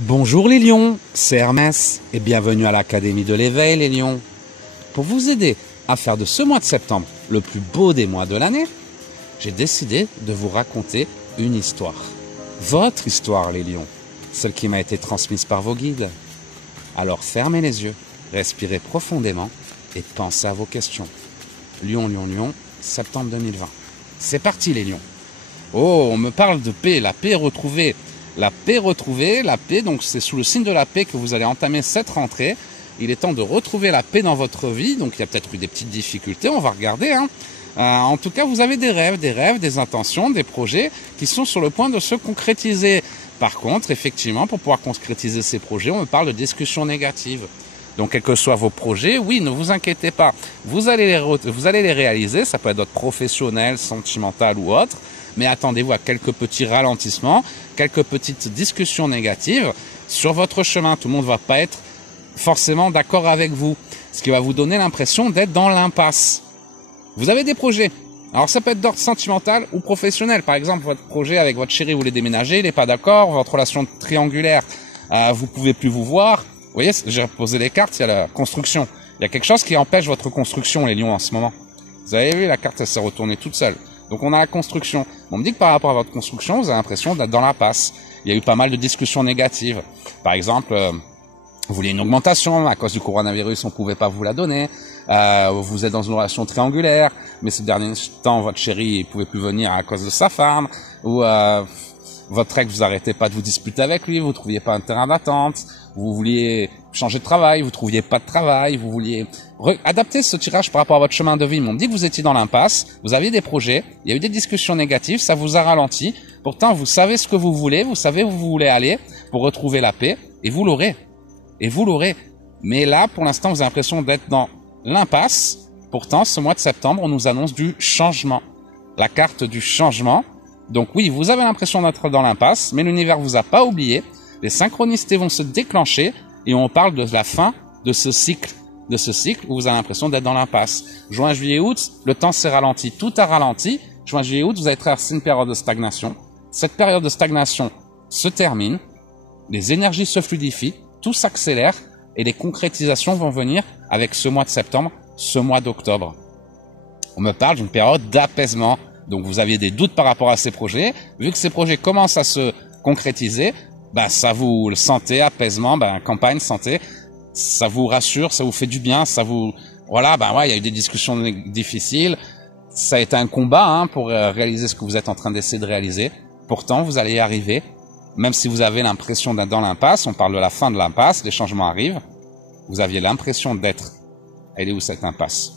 Bonjour les lions, c'est Hermès et bienvenue à l'Académie de l'éveil les lions. Pour vous aider à faire de ce mois de septembre le plus beau des mois de l'année, j'ai décidé de vous raconter une histoire. Votre histoire les lions, celle qui m'a été transmise par vos guides. Alors fermez les yeux, respirez profondément et pensez à vos questions. Lion, lion, lion, septembre 2020. C'est parti les lions. Oh, on me parle de paix, la paix retrouvée. La paix retrouvée, la paix, donc c'est sous le signe de la paix que vous allez entamer cette rentrée. Il est temps de retrouver la paix dans votre vie, donc il y a peut-être eu des petites difficultés, on va regarder. En tout cas, vous avez des rêves, des intentions, des projets qui sont sur le point de se concrétiser. Par contre, effectivement, pour pouvoir concrétiser ces projets, on me parle de discussions négatives. Donc, quels que soient vos projets, oui, ne vous inquiétez pas, vous allez les réaliser, ça peut être votre professionnel, sentimental ou autre. Mais attendez-vous à quelques petits ralentissements, quelques petites discussions négatives sur votre chemin. Tout le monde ne va pas être forcément d'accord avec vous, ce qui va vous donner l'impression d'être dans l'impasse. Vous avez des projets. Alors ça peut être d'ordre sentimental ou professionnel. Par exemple, votre projet avec votre chéri, vous voulez déménager, il n'est pas d'accord. Votre relation triangulaire, vous pouvez plus vous voir. Vous voyez, j'ai posé les cartes, il y a la construction. Il y a quelque chose qui empêche votre construction, les lions, en ce moment. Vous avez vu, la carte, elle s'est retournée toute seule. Donc on a la construction. On me dit que par rapport à votre construction, vous avez l'impression d'être dans l'impasse. Il y a eu pas mal de discussions négatives. Par exemple, vous vouliez une augmentation, à cause du coronavirus, on ne pouvait pas vous la donner. Vous êtes dans une relation triangulaire, mais ces derniers temps, votre chéri ne pouvait plus venir à cause de sa femme. Ou votre ex, vous arrêtez pas de vous disputer avec lui, vous trouviez pas un terrain d'attente. Vous vouliez changer de travail, vous trouviez pas de travail, vous vouliez adapter ce tirage par rapport à votre chemin de vie. Mais on me dit que vous étiez dans l'impasse, vous aviez des projets, il y a eu des discussions négatives, ça vous a ralenti. Pourtant, vous savez ce que vous voulez, vous savez où vous voulez aller pour retrouver la paix, et vous l'aurez. Et vous l'aurez. Mais là, pour l'instant, vous avez l'impression d'être dans l'impasse. Pourtant, ce mois de septembre, on nous annonce du changement. La carte du changement. Donc oui, vous avez l'impression d'être dans l'impasse, mais l'univers vous a pas oublié. Les synchronicités vont se déclencher et on parle de la fin de ce cycle où vous avez l'impression d'être dans l'impasse. Juin, juillet, août, le temps s'est ralenti, tout a ralenti. Juin, juillet, août, vous avez traversé une période de stagnation. Cette période de stagnation se termine, les énergies se fluidifient, tout s'accélère et les concrétisations vont venir avec ce mois de septembre, ce mois d'octobre. On me parle d'une période d'apaisement. Donc vous aviez des doutes par rapport à ces projets. Vu que ces projets commencent à se concrétiser, ça vous le sentez, apaisement, campagne, santé, ça vous rassure, ça vous fait du bien, ça vous... Voilà, il y a eu des discussions difficiles. Ça a été un combat pour réaliser ce que vous êtes en train d'essayer de réaliser. Pourtant, vous allez y arriver. Même si vous avez l'impression d'être dans l'impasse, on parle de la fin de l'impasse, les changements arrivent. Vous aviez l'impression d'être... Elle est où cette impasse?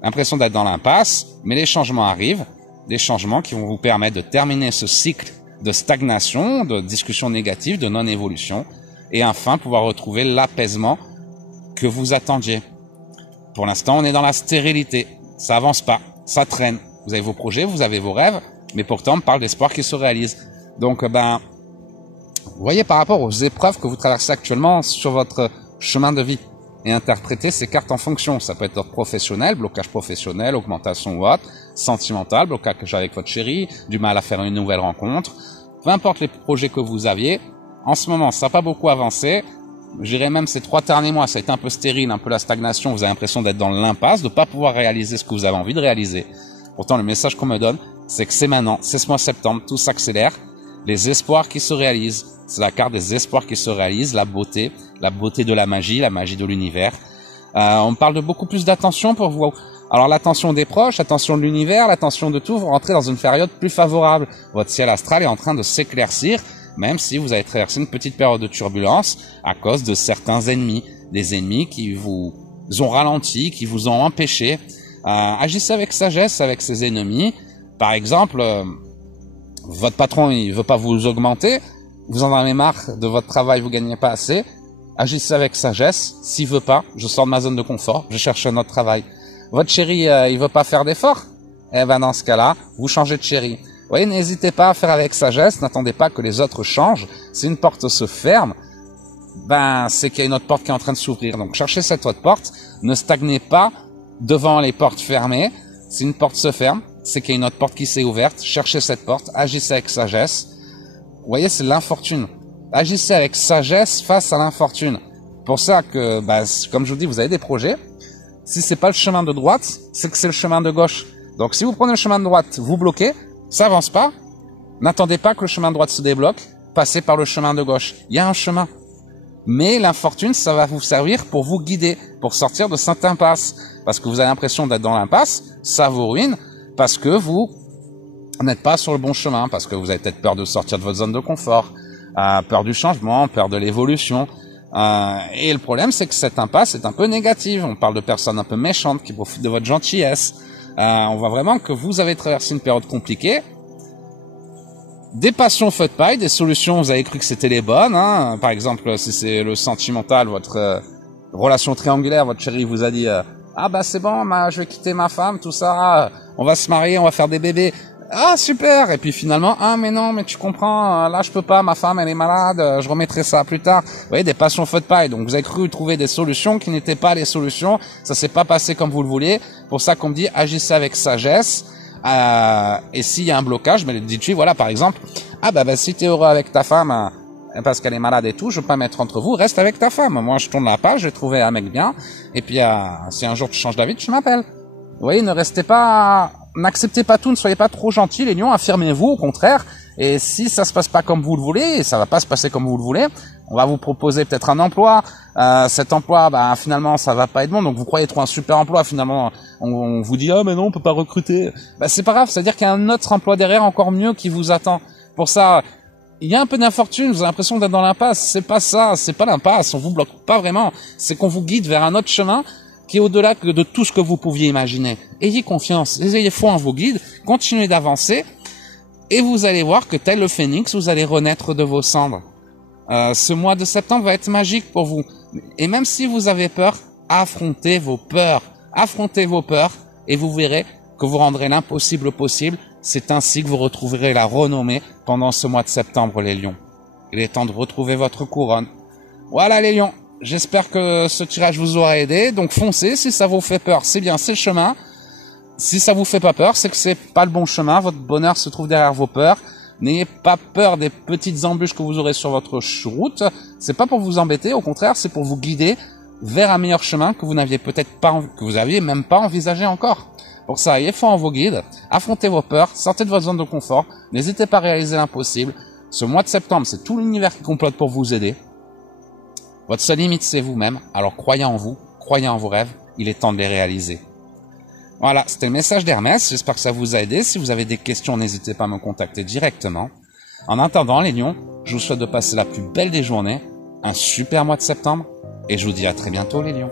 L'impression d'être dans l'impasse, mais les changements arrivent. Des changements qui vont vous permettre de terminer ce cycle de stagnation, de discussion négative, de non-évolution, et enfin pouvoir retrouver l'apaisement que vous attendiez. Pour l'instant, on est dans la stérilité. Ça avance pas, ça traîne. Vous avez vos projets, vous avez vos rêves, mais pourtant, on parle d'espoir qui se réalise. Donc, vous voyez par rapport aux épreuves que vous traversez actuellement sur votre chemin de vie, et interpréter ces cartes en fonction. Ça peut être professionnel, blocage professionnel, augmentation ou autre, sentimental, blocage avec votre chéri, du mal à faire une nouvelle rencontre. Peu importe les projets que vous aviez, en ce moment, ça n'a pas beaucoup avancé. Je dirais même ces 3 derniers mois, ça a été un peu stérile, un peu la stagnation. Vous avez l'impression d'être dans l'impasse, de ne pas pouvoir réaliser ce que vous avez envie de réaliser. Pourtant, le message qu'on me donne, c'est que c'est maintenant, c'est ce mois de septembre, tout s'accélère. Les espoirs qui se réalisent. C'est la carte des espoirs qui se réalisent, la beauté de la magie de l'univers. On parle de beaucoup plus d'attention pour vous. Alors l'attention des proches, l'attention de l'univers, l'attention de tout, vous rentrez dans une période plus favorable. Votre ciel astral est en train de s'éclaircir, même si vous avez traversé une petite période de turbulence à cause de certains ennemis. Des ennemis qui vous ont ralenti, qui vous ont empêché. Agissez avec sagesse avec ces ennemis. Par exemple, votre patron, il veut pas vous augmenter. Vous en avez marre de votre travail, vous gagnez pas assez. Agissez avec sagesse. S'il veut pas, je sors de ma zone de confort, je cherche un autre travail. Votre chéri, il veut pas faire d'efforts. Dans ce cas-là, vous changez de chéri. Vous voyez, n'hésitez pas à faire avec sagesse. N'attendez pas que les autres changent. Si une porte se ferme, c'est qu'il y a une autre porte qui est en train de s'ouvrir. Donc, cherchez cette autre porte. Ne stagnez pas devant les portes fermées. Si une porte se ferme, c'est qu'il y a une autre porte qui s'est ouverte. Cherchez cette porte. Agissez avec sagesse. Vous voyez, c'est l'infortune. agissez avec sagesse face à l'infortune. Pour ça que, comme je vous dis, vous avez des projets. Si c'est pas le chemin de droite, c'est que c'est le chemin de gauche. Donc si vous prenez le chemin de droite, vous bloquez, ça avance pas. N'attendez pas que le chemin de droite se débloque, passez par le chemin de gauche. Il y a un chemin. Mais l'infortune, ça va vous servir pour vous guider, pour sortir de cette impasse. Parce que vous avez l'impression d'être dans l'impasse, ça vous ruine, parce que vous n'êtes pas sur le bon chemin, parce que vous avez peut-être peur de sortir de votre zone de confort, peur du changement, peur de l'évolution. Et le problème, c'est que cette impasse est un peu négative. On parle de personnes un peu méchantes qui profitent de votre gentillesse. On voit vraiment que vous avez traversé une période compliquée. Des passions faites paille, des solutions, vous avez cru que c'était les bonnes. Hein. Par exemple, si c'est le sentimental, votre relation triangulaire, votre chérie vous a dit ah bah c'est bon, je vais quitter ma femme, tout ça, on va se marier, on va faire des bébés. Ah super. Et puis finalement, ah mais non, mais tu comprends, là je peux pas, ma femme elle est malade, je remettrai ça plus tard. Vous voyez, des passions faites paille. Donc vous avez cru trouver des solutions qui n'étaient pas les solutions. Ça s'est pas passé comme vous le vouliez. Pour ça qu'on me dit agissez avec sagesse. Et s'il y a un blocage, dites-lui, voilà, par exemple, si t'es heureux avec ta femme, parce qu'elle est malade et tout, je veux pas mettre entre vous, reste avec ta femme. Moi, je tourne la page, j'ai trouvé un mec bien, et puis, si un jour tu changes d'avis, tu m'appelles. Vous voyez, n'acceptez pas tout, ne soyez pas trop gentils, les lions, affirmez-vous, au contraire. Et si ça se passe pas comme vous le voulez, et ça va pas se passer comme vous le voulez, on va vous proposer peut-être un emploi. Cet emploi, finalement, ça va pas être bon. Donc vous croyez trouver un super emploi, finalement, on vous dit mais non, on peut pas recruter. C'est pas grave, c'est-à-dire qu'il y a un autre emploi derrière encore mieux qui vous attend. Pour ça, il y a un peu d'infortune, vous avez l'impression d'être dans l'impasse. C'est pas ça, c'est pas l'impasse, on vous bloque pas vraiment. C'est qu'on vous guide vers un autre chemin qui est au-delà de tout ce que vous pouviez imaginer. Ayez confiance, ayez foi en vos guides, continuez d'avancer. Et vous allez voir que tel le phénix, vous allez renaître de vos cendres. Ce mois de septembre va être magique pour vous. Et même si vous avez peur, affrontez vos peurs. Affrontez vos peurs et vous verrez que vous rendrez l'impossible possible. C'est ainsi que vous retrouverez la renommée pendant ce mois de septembre, les lions. Il est temps de retrouver votre couronne. Voilà les lions. J'espère que ce tirage vous aura aidé. Donc foncez, si ça vous fait peur, c'est bien, c'est le chemin. Si ça vous fait pas peur, c'est que c'est pas le bon chemin. Votre bonheur se trouve derrière vos peurs. N'ayez pas peur des petites embûches que vous aurez sur votre route. C'est pas pour vous embêter, au contraire, c'est pour vous guider vers un meilleur chemin que vous n'aviez peut-être pas, que vous aviez même pas envisagé encore. Pour ça, ayez foi en vos guides, affrontez vos peurs, sortez de votre zone de confort, n'hésitez pas à réaliser l'impossible. Ce mois de septembre, c'est tout l'univers qui complote pour vous aider. Votre seule limite, c'est vous-même. Alors croyez en vous, croyez en vos rêves, il est temps de les réaliser. Voilà, c'était le message d'Hermès, j'espère que ça vous a aidé. Si vous avez des questions, n'hésitez pas à me contacter directement. En attendant, les lions, je vous souhaite de passer la plus belle des journées, un super mois de septembre, et je vous dis à très bientôt les lions.